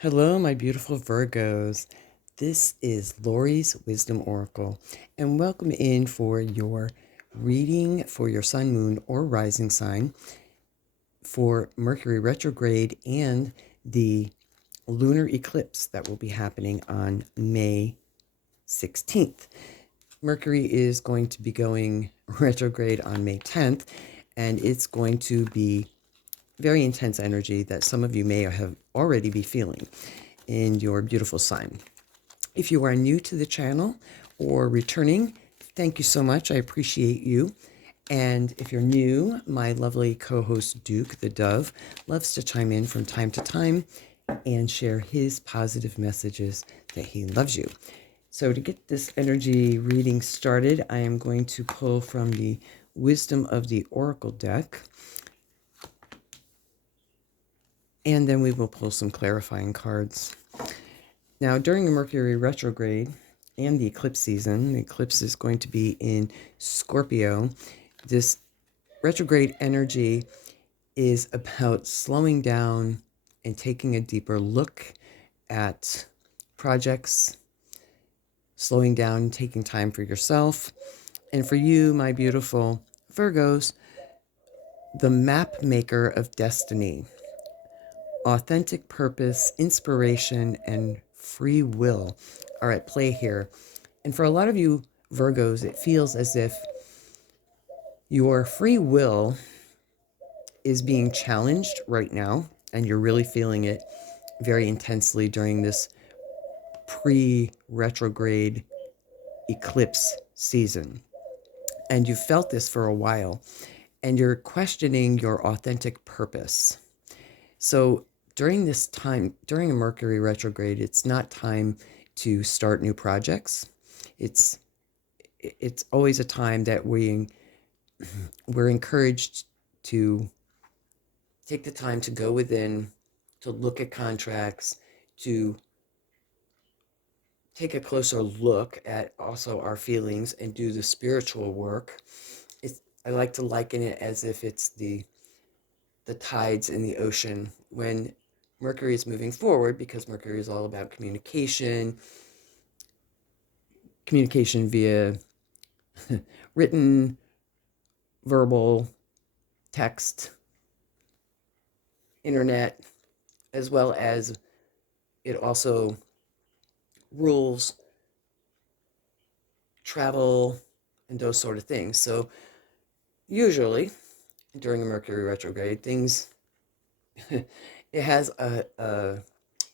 Hello, my beautiful Virgos. This is Lori's Wisdom Oracle, and welcome in for your reading for your sun, moon, or rising sign for Mercury retrograde and the lunar eclipse that will be happening on May 16th. Mercury is going to be going retrograde on May 10th, and it's going to be very intense energy that some of you may have already be feeling in your beautiful sign. If you are new to the channel or returning, thank you so much. I appreciate you. And if you're new, my lovely co-host Duke the Dove loves to chime in from time to time and share his positive messages that he loves you. So to get this energy reading started, I am going to pull from the Wisdom of the Oracle deck. And then we will pull some clarifying cards. Now, during the Mercury retrograde and the eclipse season, the eclipse is going to be in Scorpio. This retrograde energy is about slowing down and taking a deeper look at projects, slowing down, taking time for yourself. And for you, my beautiful Virgos, the map maker of destiny, authentic purpose, inspiration, and free will are at play here. And for a lot of you Virgos, it feels as if your free will is being challenged right now, and you're really feeling it very intensely during this pre-retrograde eclipse season. And you've felt this for a while, and you're questioning your authentic purpose. So during this time, during a Mercury retrograde, it's not time to start new projects. It's always a time that we're encouraged to take the time to go within, to look at contracts, to take a closer look at also our feelings and do the spiritual work. I like to liken it as if it's the tides in the ocean when Mercury is moving forward, because Mercury is all about communication via written, verbal, text, internet, as well as it also rules travel and those sort of things. So usually during a Mercury retrograde, things it has a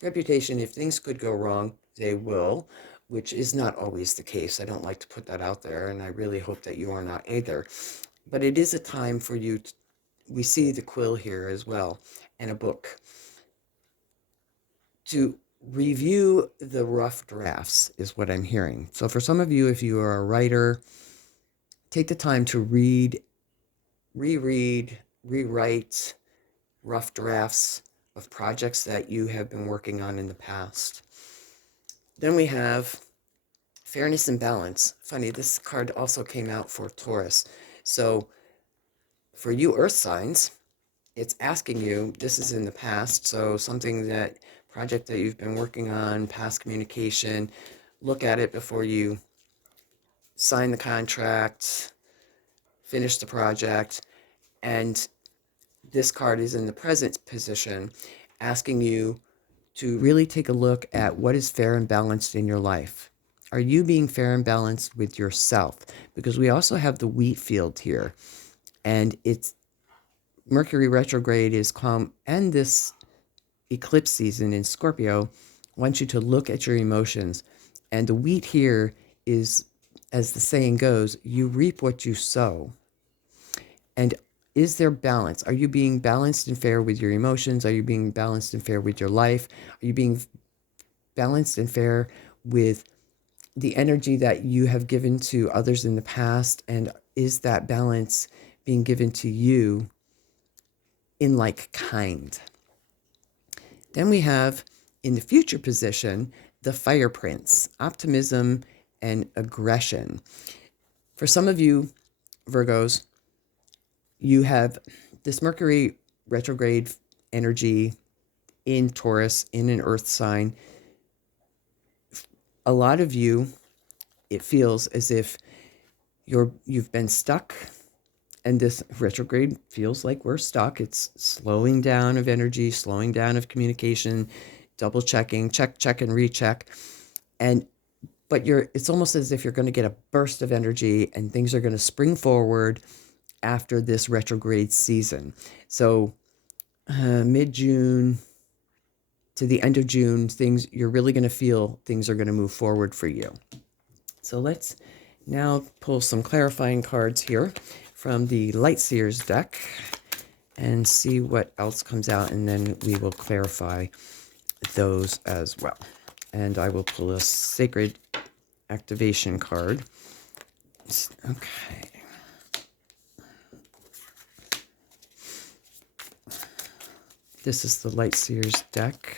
reputation. If things could go wrong, they will, which is not always the case. I don't like to put that out there, and I really hope that you are not either. But it is a time for you to, we see the quill here as well, and a book, to review the rough drafts is what I'm hearing. So for some of you, if you are a writer, take the time to read, reread, rewrite rough drafts of projects that you have been working on in the past. Then we have fairness and balance. Funny, this card also came out for Taurus. So for you earth signs, it's asking you, this is in the past, so something that, project that you've been working on, past communication, look at it before you sign the contract, finish the project. And this card is in the present position, asking you to really take a look at what is fair and balanced in your life. Are you being fair and balanced with yourself? Because we also have the wheat field here, and it's Mercury retrograde is calm, and this eclipse season in Scorpio wants you to look at your emotions. And the wheat here is, as the saying goes, you reap what you sow. And is there balance? Are you being balanced and fair with your emotions? Are you being balanced and fair with your life? Are you being balanced and fair with the energy that you have given to others in the past? And is that balance being given to you in like kind? Then we have in the future position, the Fire Prince, optimism and aggression. For some of you Virgos, you have this Mercury retrograde energy in Taurus, in an earth sign. A lot of you, it feels as if you've been stuck, and this retrograde feels like we're stuck. It's slowing down of energy, slowing down of communication, double checking, check and recheck. But it's almost as if you're going to get a burst of energy and things are going to spring forward after this retrograde season. So mid-June to the end of June, you're really going to feel things are going to move forward for you. So let's now pull some clarifying cards here from the Light Seers deck and see what else comes out, and then we will clarify those as well. And I will pull a Sacred Activation card. Okay. This is the Light Seers deck.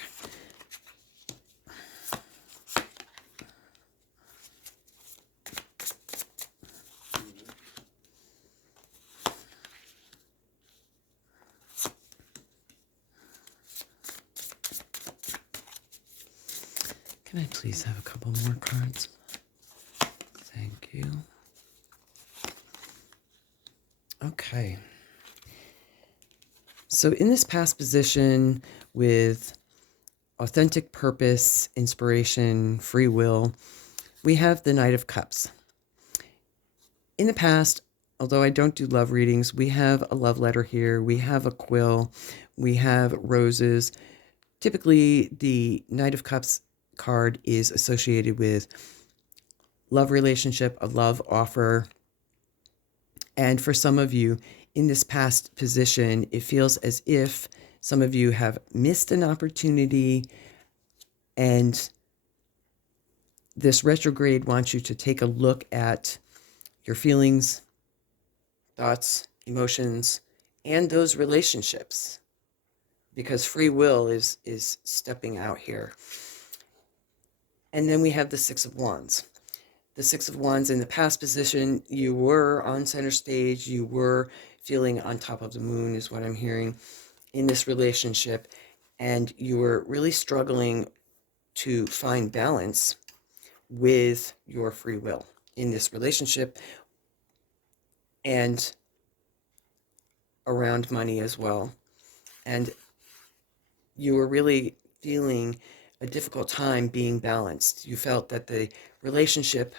Can I please have a couple more cards? Thank you. Okay. So in this past position with authentic purpose, inspiration, free will, we have the Knight of Cups. In the past, although I don't do love readings, we have a love letter here. We have a quill. We have roses. Typically, the Knight of Cups card is associated with love relationship, a love offer. And for some of you in this past position, it feels as if some of you have missed an opportunity, and this retrograde wants you to take a look at your feelings, thoughts, emotions, and those relationships, because free will is stepping out here. And then we have the Six of Wands. The Six of Wands, in the past position, you were on center stage, you were feeling on top of the moon, is what I'm hearing, in this relationship, and you were really struggling to find balance with your free will in this relationship and around money as well. And you were really feeling a difficult time being balanced. You felt that the relationship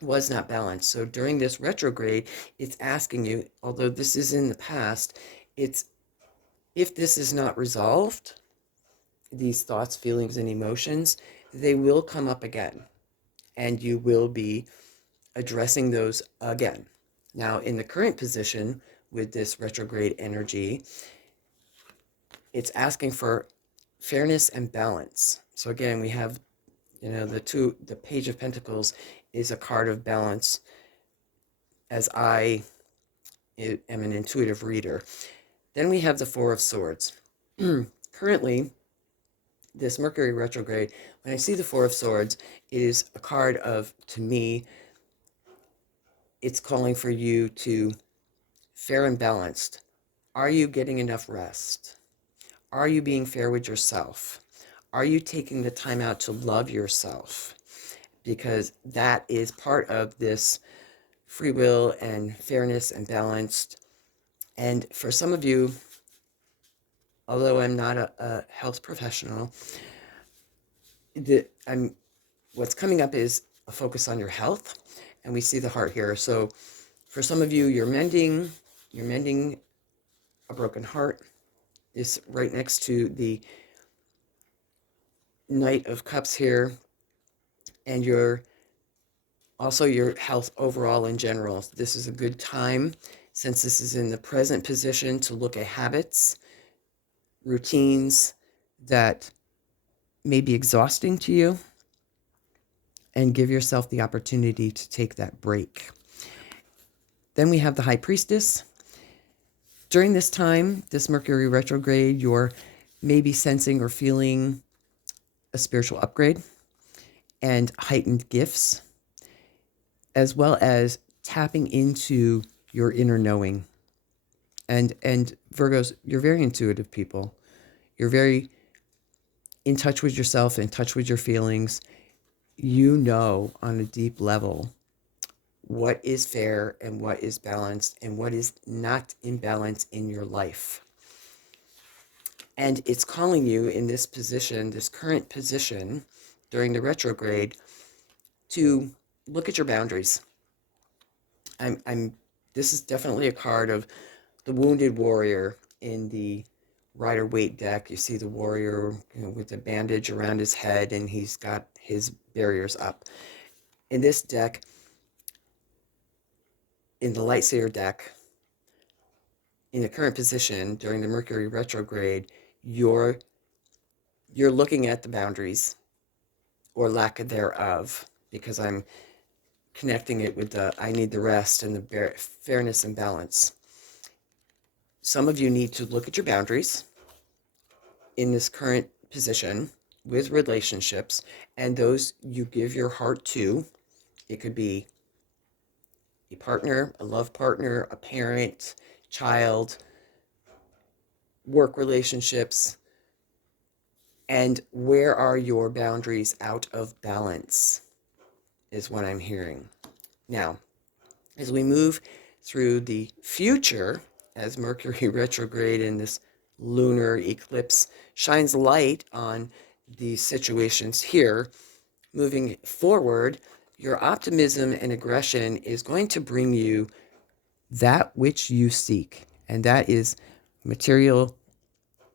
was not balanced. So during this retrograde, it's asking you, although this is in the past, it's if this is not resolved, these thoughts, feelings, and emotions, they will come up again, and you will be addressing those again. Now, in the current position with this retrograde energy, it's asking for fairness and balance. So again, we have, the Page of Pentacles is a card of balance, as I am an intuitive reader. Then we have the Four of Swords. Currently, this Mercury retrograde, when I see the Four of Swords, it is a card of, to me, it's calling for you to fair and balanced. Are you getting enough rest? Are you being fair with yourself? Are you taking the time out to love yourself? Because that is part of this free will and fairness and balanced. And for some of you, although I'm not a health professional, what's coming up is a focus on your health, and we see the heart here. So for some of you, you're mending a broken heart. Is right next to the Knight of Cups here, and your health overall in general. This is a good time, since this is in the present position, to look at habits, routines that may be exhausting to you, and give yourself the opportunity to take that break. Then we have the High Priestess. During this time, this Mercury retrograde, you're maybe sensing or feeling a spiritual upgrade and heightened gifts, as well as tapping into your inner knowing. And Virgos, you're very intuitive people. You're very in touch with yourself, in touch with your feelings. You know on a deep level what is fair and what is balanced and what is not in balance in your life. And it's calling you in this position, this current position during the retrograde, to look at your boundaries. This is definitely a card of the wounded warrior in the Rider-Waite deck. You see the warrior, with the bandage around his head, and he's got his barriers up. In this deck, in the Lightsaber deck, in the current position during the Mercury retrograde, you're looking at the boundaries or lack thereof, because I'm connecting it with the I need the rest and the fairness and balance. Some of you need to look at your boundaries in this current position with relationships, and those you give your heart to. It could be a partner, a love partner, a parent, child, work relationships. And where are your boundaries out of balance is what I'm hearing. Now, as we move through the future, as Mercury retrograde in this lunar eclipse shines light on these situations here, moving forward, your optimism and aggression is going to bring you that which you seek. And that is material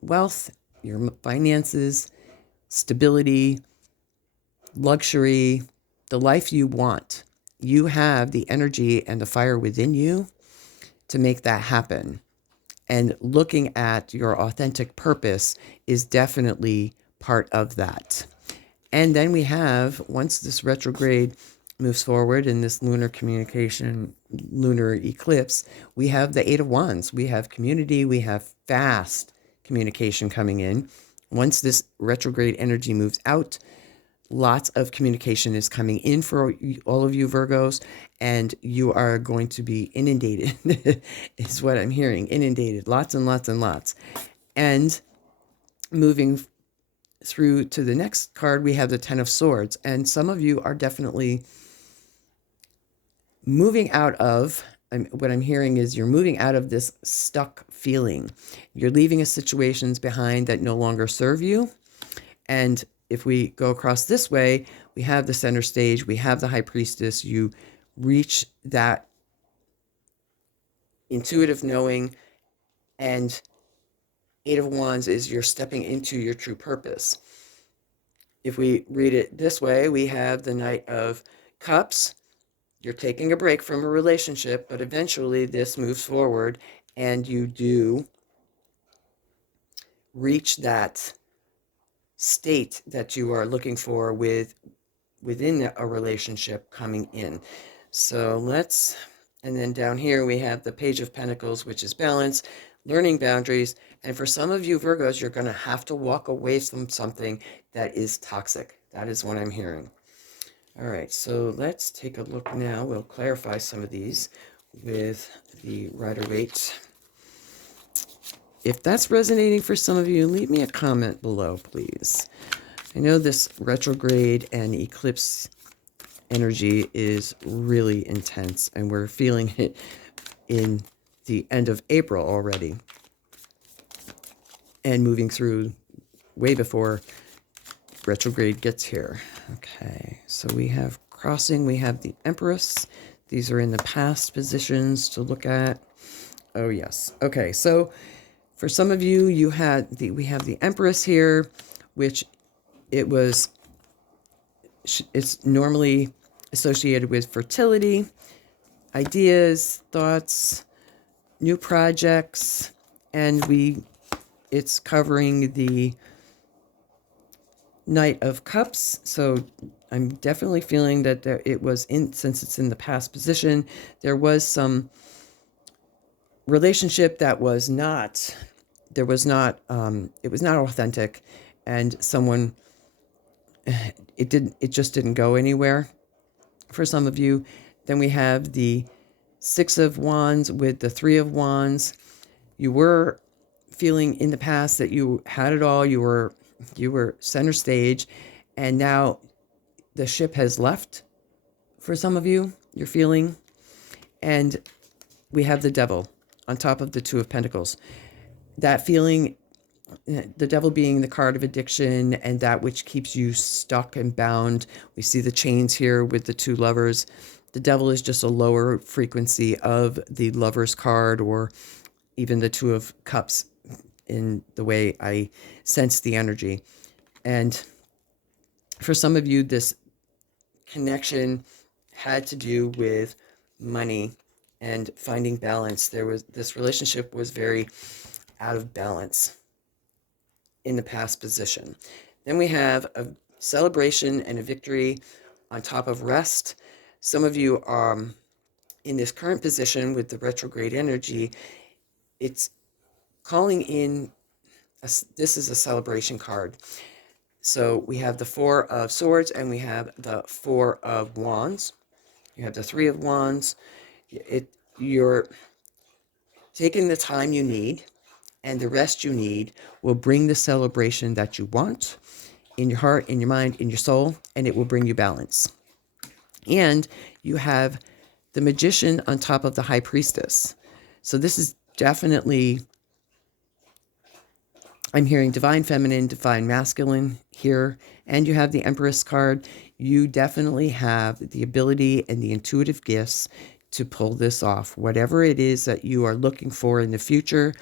wealth, your finances, stability, luxury, the life you want. You have the energy and the fire within you to make that happen. And looking at your authentic purpose is definitely part of that. And then we have, once this retrograde moves forward in this lunar eclipse, we have the Eight of Wands. We have community, we have fast communication coming in. Once this retrograde energy moves out, lots of communication is coming in for all of you Virgos, and you are going to be inundated, is what I'm hearing. Inundated, lots and lots and lots. And moving through to the next card, we have the Ten of Swords. And some of you are definitely moving out of, what I'm hearing is you're moving out of this stuck feeling. You're leaving situations behind that no longer serve you. And if we go across this way, we have the center stage, we have the High Priestess. You reach that intuitive knowing, and Eight of Wands is you're stepping into your true purpose. If we read it this way, we have the Knight of Cups. You're taking a break from a relationship, but eventually this moves forward and you do reach that state that you are looking for within a relationship coming in. So and then down here we have the Page of Pentacles, which is balance, learning boundaries. And for some of you Virgos, you're going to have to walk away from something that is toxic. That is what I'm hearing. All right, so let's take a look now. We'll clarify some of these with the Rider-Waite. If that's resonating for some of you, leave me a comment below, please. I know this retrograde and eclipse energy is really intense, and we're feeling it in the end of April already, and moving through way before retrograde gets here. Okay, so we have crossing, we have the Empress. These are in the past positions to look at. Oh yes. Okay, so for some of you, we have the Empress here, which it's normally associated with fertility, ideas, thoughts, new projects, and it's covering the Knight of Cups. So I'm definitely feeling that since it's in the past position, there was some relationship that was not authentic, and it just didn't go anywhere for some of you. Then we have the Six of Wands with the Three of Wands. You were feeling in the past that you had it all, you were center stage, and now the ship has left for some of you, you're feeling. And we have the devil on top of the Two of Pentacles. That feeling, the devil being the card of addiction and that which keeps you stuck and bound. We see the chains here with the two lovers. The devil is just a lower frequency of the Lover's card, or even the Two of Cups in the way I sense the energy. And for some of you, this connection had to do with money and finding balance. This relationship was very out of balance in the past position. Then we have a celebration and a victory on top of rest. Some of you are in this current position with the retrograde energy. It's calling in, this is a celebration card. So we have the Four of Swords and we have the Four of Wands. You have the Three of Wands. You're taking the time you need, and the rest you need will bring the celebration that you want in your heart, in your mind, in your soul, and it will bring you balance. And you have the Magician on top of the High Priestess. So this is definitely, I'm hearing divine feminine, divine masculine here, and you have the Empress card. You definitely have the ability and the intuitive gifts to pull this off. Whatever it is that you are looking for in the future,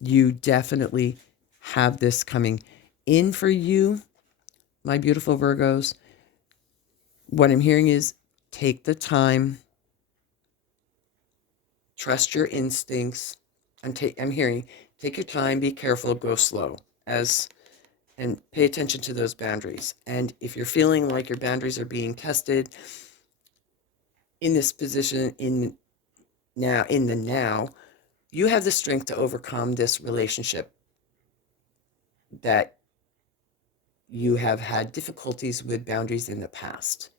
you definitely have this coming in for you, my beautiful Virgos. What I'm hearing is take the time, trust your instincts. I'm hearing take your time, be careful, go slow, and pay attention to those boundaries. And if you're feeling like your boundaries are being tested in this position, in the now, you have the strength to overcome this relationship that you have had difficulties with boundaries in the past.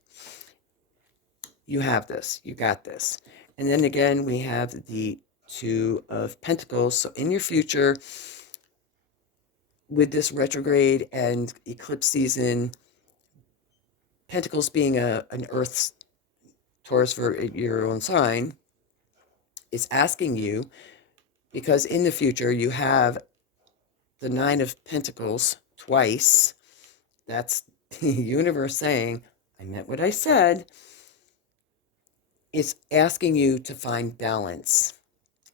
You have this. You got this. And then again, we have the Two of Pentacles. So in your future, with this retrograde and eclipse season, Pentacles being an Earth Taurus for your own sign, is asking you, because in the future you have the Nine of Pentacles twice. That's the universe saying, I meant what I said. It's asking you to find balance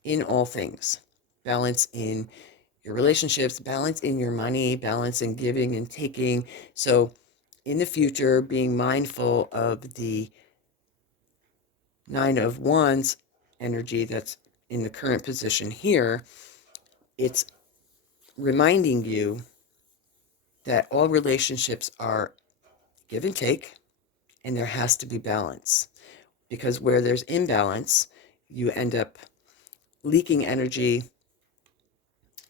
in all things. Balance in your relationships, balance in your money, balance in giving and taking. So in the future, being mindful of the Nine of Wands energy that's in the current position here, it's reminding you that all relationships are give and take, and there has to be balance. Because where there's imbalance, you end up leaking energy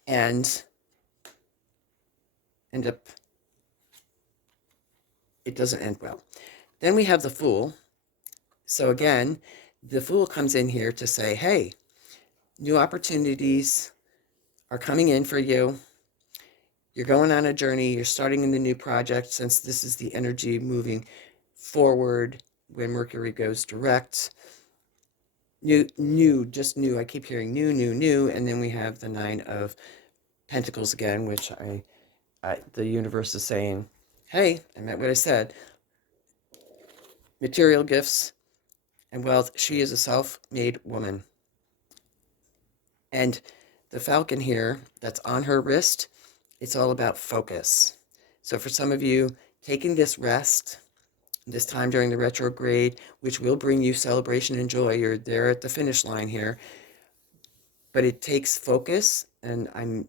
and it doesn't end well. Then we have the Fool. So again, the Fool comes in here to say, hey, new opportunities are coming in for you. You're going on a journey. You're starting in a new project, since this is the energy moving forward when Mercury goes direct. Just new. I keep hearing new. And then we have the Nine of Pentacles again, which the universe is saying, hey, I meant what I said. Material gifts and wealth. She is a self-made woman. And the falcon here that's on her wrist, it's all about focus. So for some of you, taking this rest, this time during the retrograde, which will bring you celebration and joy. You're there at the finish line here. But it takes focus, and I'm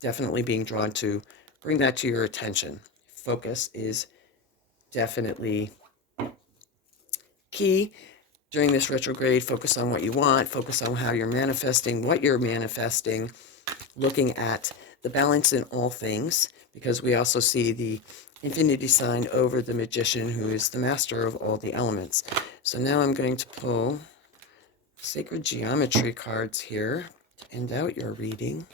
definitely being drawn to bring that to your attention. Focus is definitely key during this retrograde. Focus on what you want. Focus on how you're manifesting, what you're manifesting, looking at the balance in all things, because we also see the infinity sign over the Magician, who is the master of all the elements. So now I'm going to pull sacred geometry cards here to end out your reading.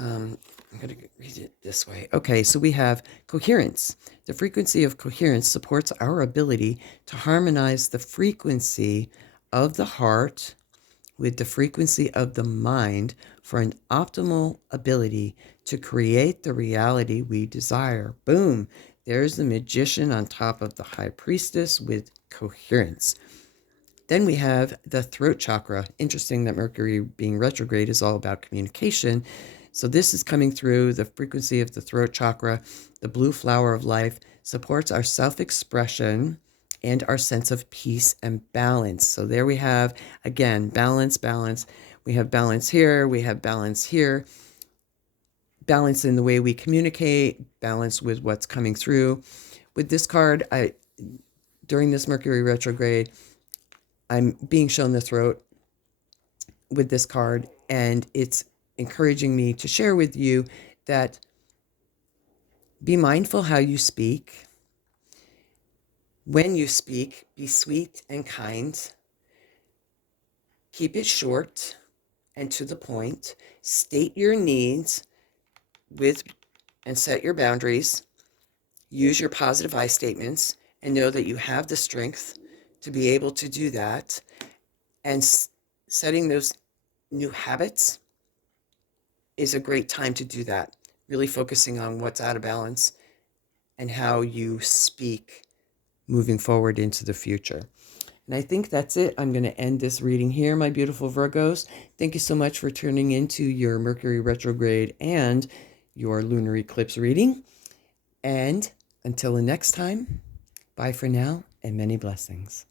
I'm going to read it this way. Okay, so we have coherence. The frequency of coherence supports our ability to harmonize the frequency of the heart with the frequency of the mind for an optimal ability to create the reality we desire. Boom! There's the magician on top of the high priestess with coherence. Then we have the throat chakra. Interesting that Mercury being retrograde is all about communication. So this is coming through the frequency of the throat chakra. The blue flower of life supports our self-expression and our sense of peace and balance. So there we have, again, balance, balance. We have balance here. We have balance here. Balance in the way we communicate, balance with what's coming through. With this card, during this Mercury retrograde, I'm being shown the throat with this card, and it's encouraging me to share with you that be mindful how you speak. When you speak, be sweet and kind. Keep it short and to the point. State your needs and set your boundaries. Use your positive I statements and know that you have the strength to be able to do that. And setting those new habits is a great time to do that. Really focusing on what's out of balance and how you speak moving forward into the future. And I think that's it. I'm going to end this reading here, my beautiful Virgos. Thank you so much for tuning into your Mercury retrograde and your lunar eclipse reading. And until the next time, bye for now and many blessings.